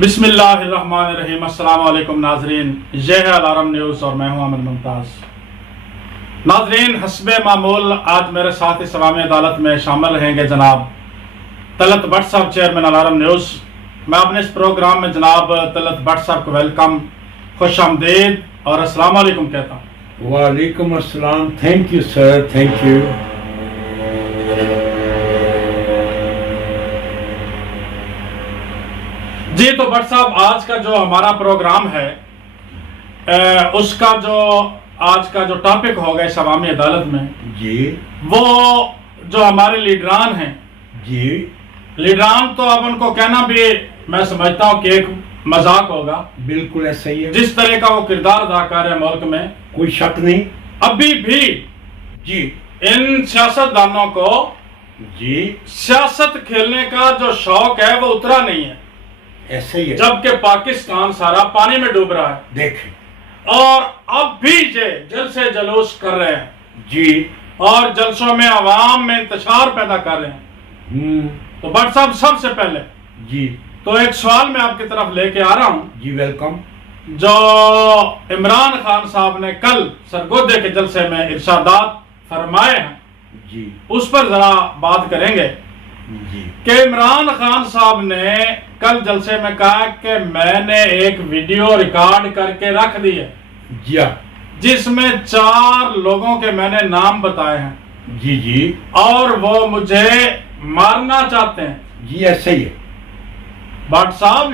بسم اللہ الرحمن الرحیم۔ السلام علیکم ناظرین، یہ ہے الارم نیوز اور میں ہوں احمد ممتاز۔ ناظرین، حسب معمول آج میرے ساتھ اس عوامی عدالت میں شامل رہیں گے جناب طلعت بٹ صاحب، چیئرمین الارم نیوز۔ میں اپنے اس پروگرام میں جناب طلعت بٹ صاحب کو ویلکم، خوش آمدید اور السلام علیکم کہتا ہوں۔ وعلیکم السلام، thank you sir, thank you. جی تو بٹ صاحب، آج کا جو ہمارا پروگرام ہے اس کا جو آج کا جو ٹاپک ہوگا اس عوامی عدالت میں جی وہ جو ہمارے لیڈران ہیں، جی لیڈران تو اب ان کو کہنا بھی میں سمجھتا ہوں کہ ایک مذاق ہوگا، بالکل ایسا ہی ہے، جس طرح کا وہ کردار ادا کر رہے ہیں ملک میں کوئی شک نہیں۔ ابھی بھی جی ان سیاست دانوں کو جی سیاست کھیلنے کا جو شوق ہے وہ اترا نہیں ہے، ایسا ہی ہے، جبکہ پاکستان سارا پانی میں ڈوب رہا ہے دیکھیں اور اب بھی یہ جلسے جلوس کر رہے ہیں جی اور جلسوں میں عوام میں انتشار پیدا کر رہے ہیں۔ تو بٹ صاحب، سب سے پہلے جی تو ایک سوال میں آپ کی طرف لے کے آ رہا ہوں، جی ویلکم۔ جو عمران خان صاحب نے کل سرگودے کے جلسے میں ارشادات فرمائے ہیں جی اس پر ذرا بات کریں گے جی کہ عمران خان صاحب نے کل جلسے میں کہا کہ میں نے ایک ویڈیو ریکارڈ کر کے رکھ دی ہے جی جس میں 4 لوگوں کے میں نے نام بتائے ہیں جی جی اور وہ مجھے مارنا چاہتے ہیں۔ جی ایسا ہی ہے۔ بٹ صاحب،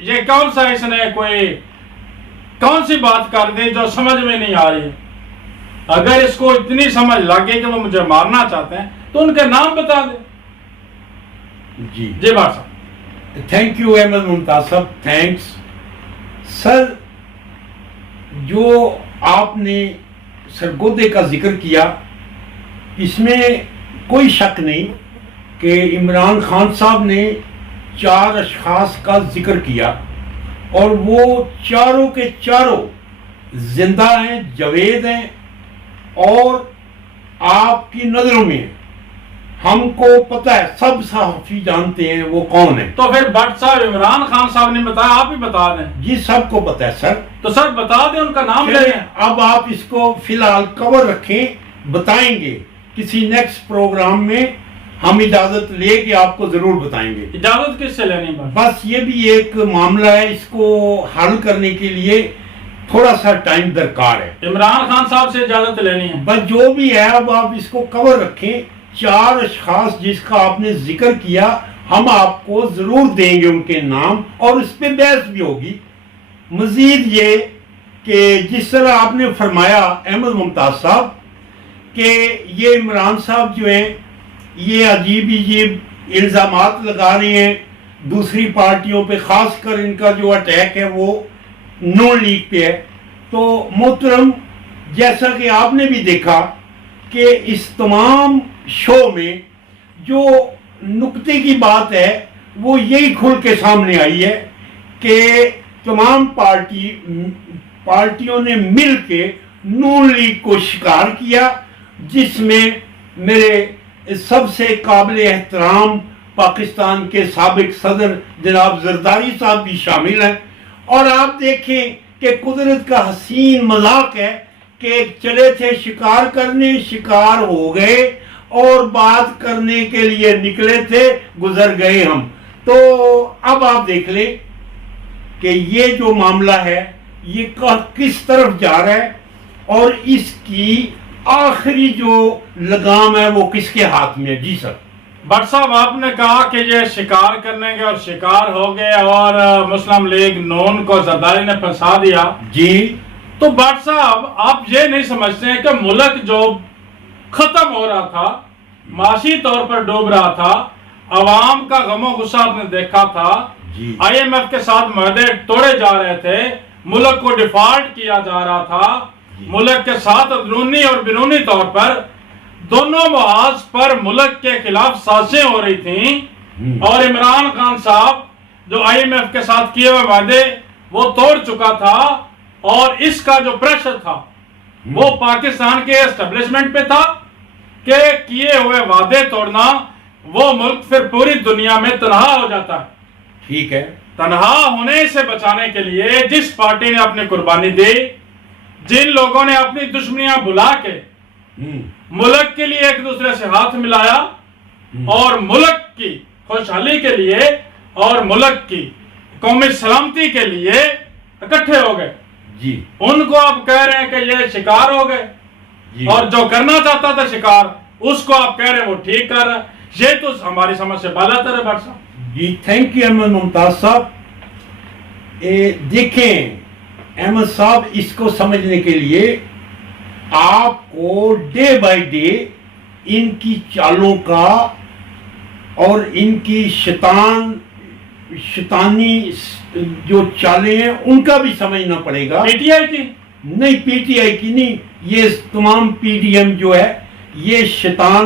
یہ کون سا اس نے کون سی بات کر دی جو سمجھ میں نہیں آ رہی ہے؟ اگر اس کو اتنی سمجھ لگے کہ وہ مجھے مارنا چاہتے ہیں تو ان کے نام بتا دیں۔ جی جی بات صاحب۔ تھینک یو احمد ممتاز صاحب، تھینکس سر۔ جو آپ نے سرگودے کا ذکر کیا، اس میں کوئی شک نہیں کہ عمران خان صاحب نے 4 اشخاص کا ذکر کیا اور وہ چاروں کے چاروں زندہ ہیں، جاوید ہیں اور آپ کی نظروں میں ہیں۔ ہم کو پتہ ہے، سب صحافی جانتے ہیں وہ کون ہے۔ تو پھر بٹ صاحب، عمران خان صاحب نے بتایا، آپ ہی بتا دیں۔ جی سب کو پتہ ہے سر۔ تو سر بتا دیں، ان کا نام لے لیں۔ اب آپ اس کو فی الحال کور رکھیں، بتائیں گے کسی نیکسٹ پروگرام میں، ہم اجازت لے کے آپ کو ضرور بتائیں گے۔ اجازت کس سے لینی ہے؟ بس یہ بھی ایک معاملہ ہے، اس کو حل کرنے کے لیے تھوڑا سا ٹائم درکار ہے۔ عمران خان صاحب سے اجازت لینی ہے۔ بس جو بھی ہے، اب آپ اس کو کور رکھیں۔ 4 اشخاص جس کا آپ نے ذکر کیا، ہم آپ کو ضرور دیں گے ان کے نام اور اس پہ بحث بھی ہوگی۔ مزید یہ کہ جس طرح آپ نے فرمایا احمد ممتاز صاحب کہ یہ عمران صاحب جو ہیں یہ عجیب الزامات لگا رہے ہیں دوسری پارٹیوں پہ، خاص کر ان کا جو اٹیک ہے وہ نون لیگ پہ ہے۔ تو محترم، جیسا کہ آپ نے بھی دیکھا کہ اس تمام شو میں جو نکتے کی بات ہے وہ یہی کھل کے سامنے آئی ہے کہ تمام پارٹیوں نے مل کے نون لیگ کو شکار کیا، جس میں میرے سب سے قابل احترام پاکستان کے سابق صدر جناب زرداری صاحب بھی شامل ہیں۔ اور آپ دیکھیں کہ قدرت کا حسین مذاق ہے کہ چلے تھے شکار کرنے، شکار ہو گئے، اور بات کرنے کے لیے نکلے تھے، گزر گئے ہم۔ تو اب آپ دیکھ لیں کہ یہ جو معاملہ ہے یہ کس طرف جا رہا ہے اور اس کی آخری جو لگام ہے وہ کس کے ہاتھ میں ہے۔ جی سر۔ بٹ صاحب، آپ نے کہا کہ یہ شکار کرنے گے اور شکار ہو گئے اور مسلم لیگ نون کو زرداری نے پھنسا دیا۔ جی تو بٹ صاحب، آپ یہ نہیں سمجھتے ہیں کہ ملک جو ختم ہو رہا تھا، معاشی طور پر ڈوب رہا تھا، عوام کا غم و غصہ آپ نے دیکھا تھا، جی IMF کے ساتھ معاہدے توڑے جا رہے تھے، ملک کو ڈیفالٹ کیا جا رہا تھا، ملک کے ساتھ اندرونی اور بیرونی طور پر دونوں محاذ پر ملک کے خلاف سازشیں ہو رہی تھیں، اور عمران خان صاحب جو IMF کے ساتھ کیے ہوئے وعدے وہ توڑ چکا تھا، اور اس کا جو پریشر تھا وہ پاکستان کے اسٹیبلشمنٹ پہ تھا کہ کیے ہوئے وعدے توڑنا، وہ ملک پھر پوری دنیا میں تنہا ہو جاتا ہے۔ ٹھیک ہے. تنہا ہونے سے بچانے کے لیے جس پارٹی نے اپنی قربانی دی، جن لوگوں نے اپنی دشمنیاں بلا کے ملک کے لیے ایک دوسرے سے ہاتھ ملایا اور ملک کی خوشحالی کے لیے اور ملک کی قومی سلامتی کے لیے اکٹھے ہو گئے، جی ان کو آپ کہہ رہے ہیں کہ یہ شکار ہو گئے. جی. اور جو کرنا چاہتا تھا شکار، اس کو آپ کہہ رہے ہیں وہ ٹھیک کر رہا ہے. یہ تو ہماری سمجھ سے بالا تر ہے بھٹ صاحب. جی تھینک یو احمد ممتاز صاحب. دیکھیں احمد صاحب، اس کو سمجھنے کے لیے آپ کو ڈے بائی ڈے ان کی چالوں کا اور ان کی شیطانی جو چالیں ہیں ان کا بھی سمجھنا پڑے گا. پی ٹی آئی کی نہیں، پی ٹی آئی کی نہیں، یہ تمام پی ڈی ایم جو ہے یہ شیطان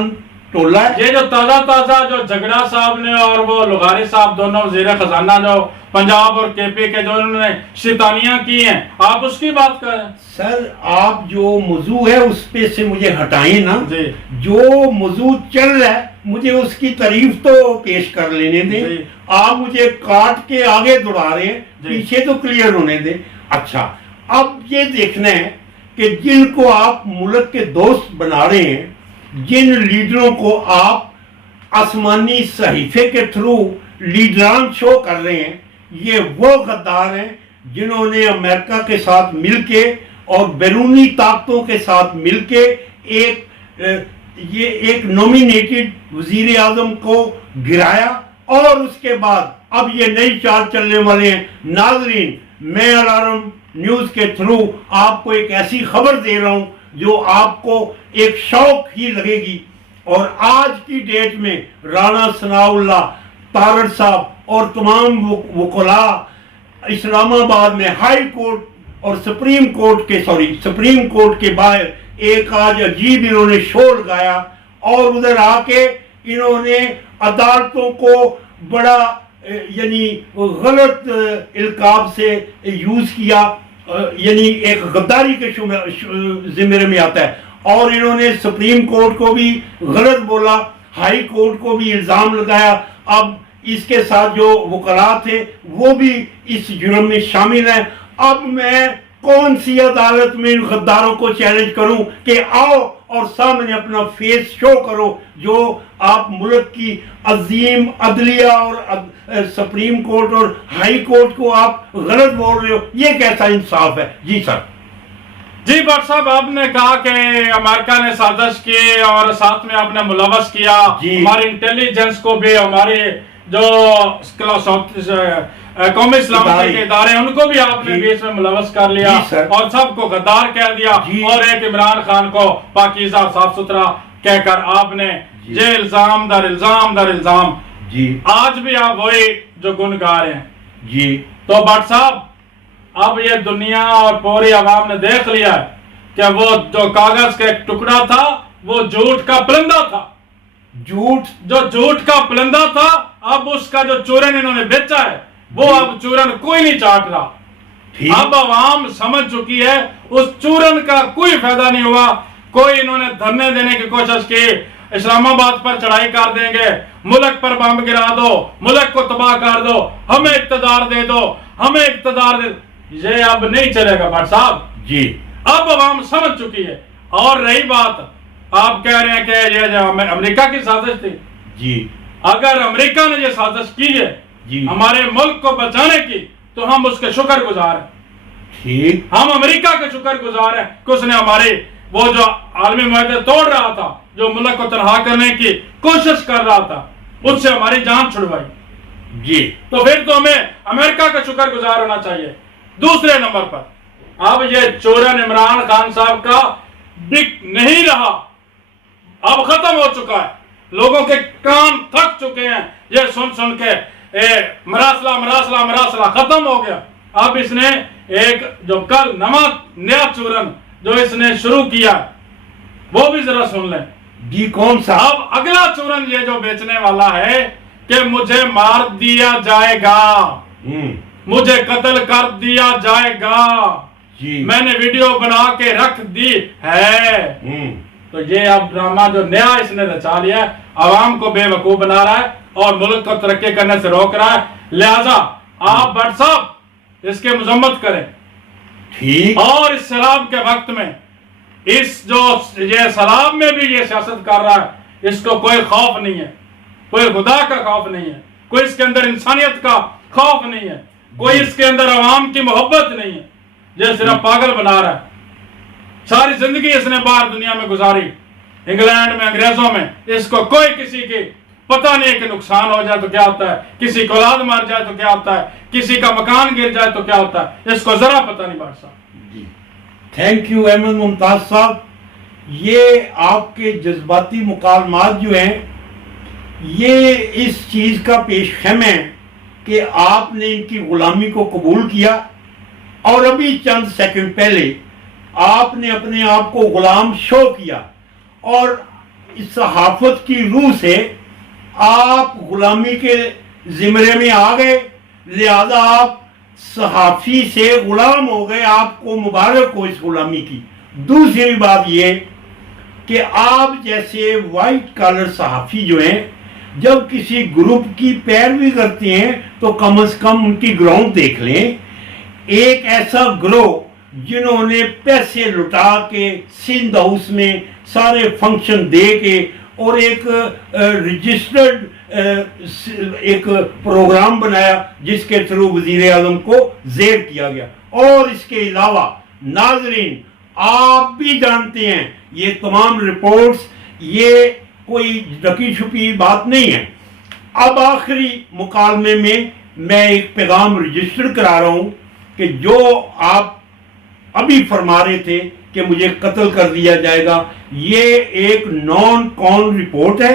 ٹولہ ہے. یہ جو تازہ جو جھگڑا صاحب نے اور وہ لغاری صاحب دونوں وزیر خزانہ جو پنجاب اور کے پی کے جو انہوں نے شیطانیاں کی ہیں، آپ اس کی بات کر رہے ہیں. سر آپ جو موضوع ہے اس پہ سے مجھے ہٹائیں نا. جی جو موضوع چل رہا ہے مجھے اس کی تعریف تو پیش کر لینے دیں. جی. آپ مجھے کاٹ کے آگے دوڑا رہے ہیں، جی. پیچھے تو کلیئر ہونے دیں. اچھا، اب یہ دیکھنا ہے کہ جن کو آپ ملک کے دوست بنا رہے ہیں، جن لیڈروں کو آپ آسمانی صحیفے کے تھرو لیڈران شو کر رہے ہیں، یہ وہ غدار ہیں جنہوں نے امریکہ کے ساتھ مل کے اور بیرونی طاقتوں کے ساتھ مل کے ایک نومینیٹڈ وزیر اعظم کو گرایا، اور اس کے بعد اب یہ نئی چال چلنے والے ہیں. ناظرین، میں الارم نیوز کے تھرو آپ کو ایک ایسی خبر دے رہا ہوں جو آپ کو ایک شوق ہی لگے گی. اور آج کی ڈیٹ میں رانا ثناء اللہ تارڑ صاحب اور تمام وکلاء اسلام آباد میں ہائی کورٹ اور سپریم کورٹ کے باہر ایک آج عجیب انہوں نے شو لگایا، اور ادھر آ کے انہوں نے عدالتوں کو بڑا یعنی غلط القاب سے یوز کیا، یعنی ایک غداری کے زمرے میں آتا ہے. اور انہوں نے سپریم کورٹ کو بھی غلط بولا، ہائی کورٹ کو بھی الزام لگایا. اب اس کے ساتھ جو وکلاء تھے وہ بھی اس جرم میں شامل ہیں. اب میں کون سی عدالت میں ان غداروں کو چیلنج کروں کہ آؤ اور سامنے اپنا فیس شو کرو، جو آپ ملک کی عظیم عدلیہ اور سپریم کورٹ اور ہائی کورٹ کو آپ غلط بول رہے ہو. یہ کیسا انصاف ہے؟ جی سر. جی بٹ صاحب، آپ نے کہا کہ امریکہ نے سازش کی اور ساتھ میں آپ نے ملوث کیا. جی. ہماری انٹیلیجنس کو بھی، ہماری جو قومی سلامتی کے ادارے ان کو بھی آپ نے بیچ میں ملوث کر لیا اور سب کو غدار کہہ دیا اور ایک عمران خان کو پاکیزہ صاف ستھرا کہہ کر آپ نے یہ الزام در الزام در الزام. جی. آج بھی آپ وہی جو گنگار ہیں. جی. تو بٹ صاحب، اب یہ دنیا اور پوری عوام نے دیکھ لیا ہے کہ وہ جو کاغذ کا ایک ٹکڑا تھا وہ جھوٹ کا پلندہ تھا. جھوٹ کا پلندہ تھا، اب اس کا جو چورن انہوں نے بیچا ہے وہ اب چورن کوئی نہیں چاٹ رہا. اب عوام سمجھ چکی ہے اس چورن کا کوئی فائدہ نہیں ہوا. کوئی انہوں نے دھرنے دینے کی کوشش کی، اسلام آباد پر چڑھائی کر دیں گے، ملک پر بم گرا دو، ملک کو تباہ کر دو، ہمیں اقتدار دے دو، ہمیں اقتدار دے دو. یہ اب نہیں چلے گا بھٹ صاحب. جی. اب عوام سمجھ چکی ہے. اور رہی بات، آپ کہہ رہے ہیں کہ یہ امریکہ کی سازش تھی. جی. اگر امریکہ نے یہ سازش کی ہے ہمارے ملک کو بچانے کی تو ہم اس کے شکر گزار ہیں. ٹھیک. ہم امریکہ کے شکر گزار ہیں کہ اس نے ہمارے وہ جو عالمی معاہدے توڑ رہا تھا، جو ملک کو تنہا کرنے کی کوشش کر رہا تھا، اس سے ہماری جان چھڑوائی. جی. تو پھر تو ہمیں امریکہ کا شکر گزار ہونا چاہیے. دوسرے نمبر پر اب یہ چورن عمران خان صاحب کا بک نہیں رہا، اب ختم ہو چکا ہے. لوگوں کے کان تھک چکے ہیں یہ سن کے مراسلہ ختم ہو گیا. اب اس نے ایک جو کل نیا چورن جو اس نے شروع کیا وہ بھی ذرا سن لیں. جی. کون سا؟ اب اگلا چورن یہ جو بیچنے والا ہے کہ مجھے مار دیا جائے گا، مجھے قتل کر دیا جائے گا، میں نے ویڈیو بنا کے رکھ دی ہے. تو یہ اب ڈرامہ جو نیا اس نے رچا لیا ہے، عوام کو بے وقوف بنا رہا ہے اور ملک کو ترقی کرنے سے روک رہا ہے. لہذا آپ بٹ صاحب اس کے مذمت کریں. ٹھیک. اور اس سیلاب کے وقت میں یہ سیلاب میں بھی یہ سیاست کر رہا ہے، اس کو کوئی خوف نہیں ہے، کوئی خدا کا خوف نہیں ہے، کوئی اس کے اندر انسانیت کا خوف نہیں ہے، کوئی اس کے اندر عوام کی محبت نہیں ہے. یہ صرف پاگل بنا رہا ہے. ساری زندگی اس نے باہر دنیا میں گزاری، انگلینڈ میں، انگریزوں میں. اس کو کوئی کسی کی پتہ نہیں ہے کہ نقصان ہو جائے تو کیا ہوتا ہے، کسی کو اولاد مار جائے تو کیا ہوتا ہے، کسی کا مکان گر جائے تو کیا ہوتا ہے. اس کو ذرا پتہ نہیں بات صاحب. جی تھینک یو احمد ممتاز صاحب. یہ آپ کے جذباتی مکالمات جو ہیں یہ اس چیز کا پیش خیم ہے کہ آپ نے ان کی غلامی کو قبول کیا، اور ابھی چند سیکنڈ پہلے آپ نے اپنے آپ کو غلام شو کیا، اور اس صحافت کی روح سے آپ غلامی کے زمرے میں آ گئے. لہذا آپ صحافی سے غلام ہو گئے. آپ کو مبارک ہو اس غلامی کی. دوسری بات یہ کہ آپ جیسے وائٹ کالر صحافی جو ہیں جب کسی گروپ کی پیروی کرتے ہیں تو کم از کم ان کی گراؤنڈ دیکھ لیں. ایک ایسا گروہ جنہوں نے پیسے لٹا کے سندھ ہاؤس میں سارے فنکشن دے کے اور ایک رجسٹرڈ ایک پروگرام بنایا جس کے تھرو وزیر اعظم کو زیر کیا گیا. اور اس کے علاوہ ناظرین آپ بھی جانتے ہیں یہ تمام رپورٹس یہ کوئی ڈکی چھپی بات نہیں ہے. اب آخری مکالمے میں ایک پیغام رجسٹر کرا رہا ہوں کہ جو آپ ابھی فرما رہے تھے کہ مجھے قتل کر دیا جائے گا، یہ ایک نان کون رپورٹ ہے.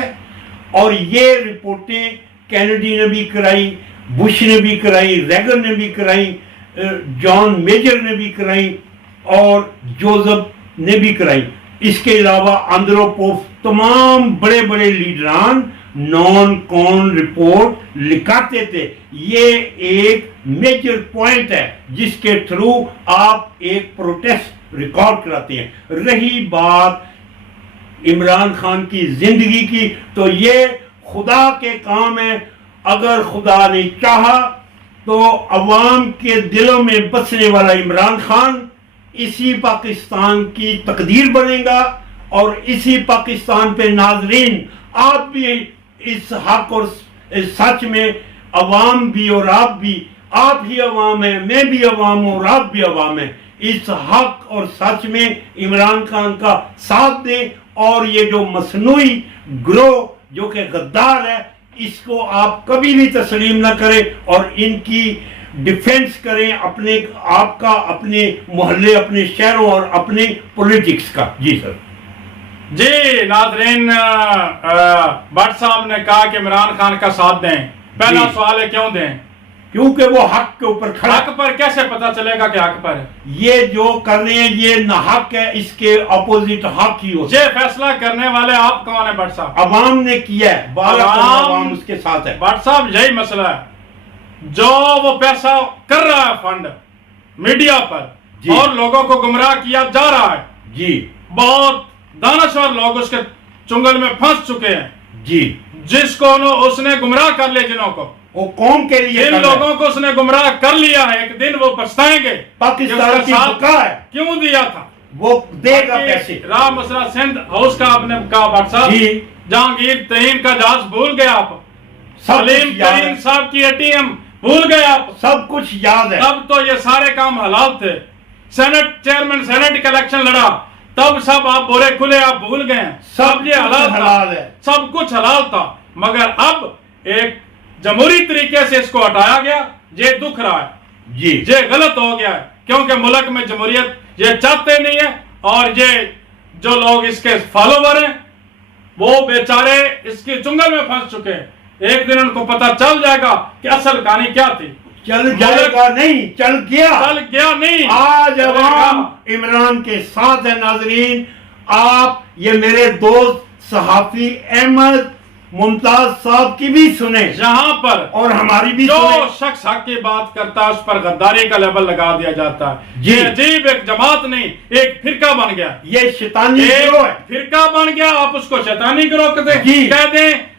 اور یہ رپورٹیں کینیڈی نے بھی کرائی، بش نے بھی کرائی، ریگن نے بھی کرائی، جان میجر نے بھی کرائی اور جوزف نے بھی کرائی. اس کے علاوہ اندروپوف تمام بڑے بڑے لیڈران نان کون رپورٹ لکھاتے تھے. یہ ایک میجر پوائنٹ ہے جس کے تھرو آپ ایک پروٹیسٹ ریکارڈ کراتے ہیں. رہی بات عمران خان کی زندگی کی تو یہ خدا کے کام ہے. اگر خدا نے چاہا تو عوام کے دلوں میں بسنے والا عمران خان اسی پاکستان کی تقدیر بنے گا، اور اسی پاکستان پہ ناظرین آپ بھی اس حق اور سچ میں، عوام بھی اور آپ بھی، آپ ہی عوام ہیں، میں بھی عوام ہوں اور آپ بھی عوام ہیں، اس حق اور سچ میں عمران خان کا ساتھ دیں. اور یہ جو مصنوعی گروہ جو کہ غدار ہے اس کو آپ کبھی بھی تسلیم نہ کریں اور ان کی ڈیفنس کریں، اپنے آپ کا، اپنے محلے، اپنے شہروں اور اپنے پولیٹکس کا. جی سر. جی ناظرین، بٹ صاحب نے کہا کہ عمران خان کا ساتھ دیں. پہلا سوال ہے کیوں دیں؟ کیونکہ وہ حق کے اوپر کھڑا. حق پر کیسے پتا چلے گا کہ حق پر ہے؟ یہ جو کر رہے ہیں یہ ناحق ہے، اس کے اپوزٹ حق ہی ہوتا ہے. یہ فیصلہ کرنے والے آپ کون ہیں بٹ صاحب؟ عوام نے کیا ہے، عوام اس کے ساتھ ہے. بٹ صاحب یہی مسئلہ ہے، جو وہ پیسہ کر رہا ہے فنڈ میڈیا پر اور لوگوں کو گمراہ کیا جا رہا ہے. جی بہت دانشور لوگ اس کے چنگل میں پھنس چکے ہیں. جی جس کو اس نے گمراہ کر لیا، جنہوں کو وہ قوم کے لیے جن لوگوں کو اس نے گمراہ کر لیا ہے، ایک دن وہ پچھتائیں گے. پاکستان کی بقا ہے، کیوں دیا تھا؟ وہ دے گا پیسے. رام مسئلہ سندھ ہاؤس کا آپ نے کہا بٹ صاحب، جہانگیر ترین کا جہاز بھول گئے آپ، سلیم ترین صاحب کی اے ٹی ایم بھول گئے آپ، سب کچھ یاد ہے. تب تو یہ سارے کام حلال تھے. سینٹ چیئرمین سینٹ کا الیکشن لڑا تب سب آپ بولے کھلے آپ بھول گئے ہیں. سب یہ حلال ہے، سب کچھ حلال تھا. مگر اب ایک جمہوری طریقے سے اس کو ہٹایا گیا. یہ دکھ رہا ہے، جی یہ غلط ہو گیا ہے، کیونکہ ملک میں جمہوریت یہ چاہتے نہیں ہے. اور یہ جو لوگ اس کے فالوور ہیں وہ بیچارے اس کی چنگل میں پھنس چکے ہیں. ایک دن ان کو پتہ چل جائے گا کہ اصل کہانی کیا تھی. چل جائے گا نہیں، چل گیا نہیں. آج عوام عمران کے ساتھ ہے. ناظرین آپ یہ میرے دوست صحافی احمد ممتاز صاحب کی بھی سنیں جہاں پر اور ہماری بھی جو سنیں. شخص حق کی بات کرتا ہے اس پر غداری کا لیبل لگا دیا جاتا ہے. یہ عجیب ایک جماعت نہیں، ایک فرقہ بن گیا. یہ شیطانی گروہ ہے، فرقہ بن گیا. آپ اس کو شیطانی گروہ کہہ دیں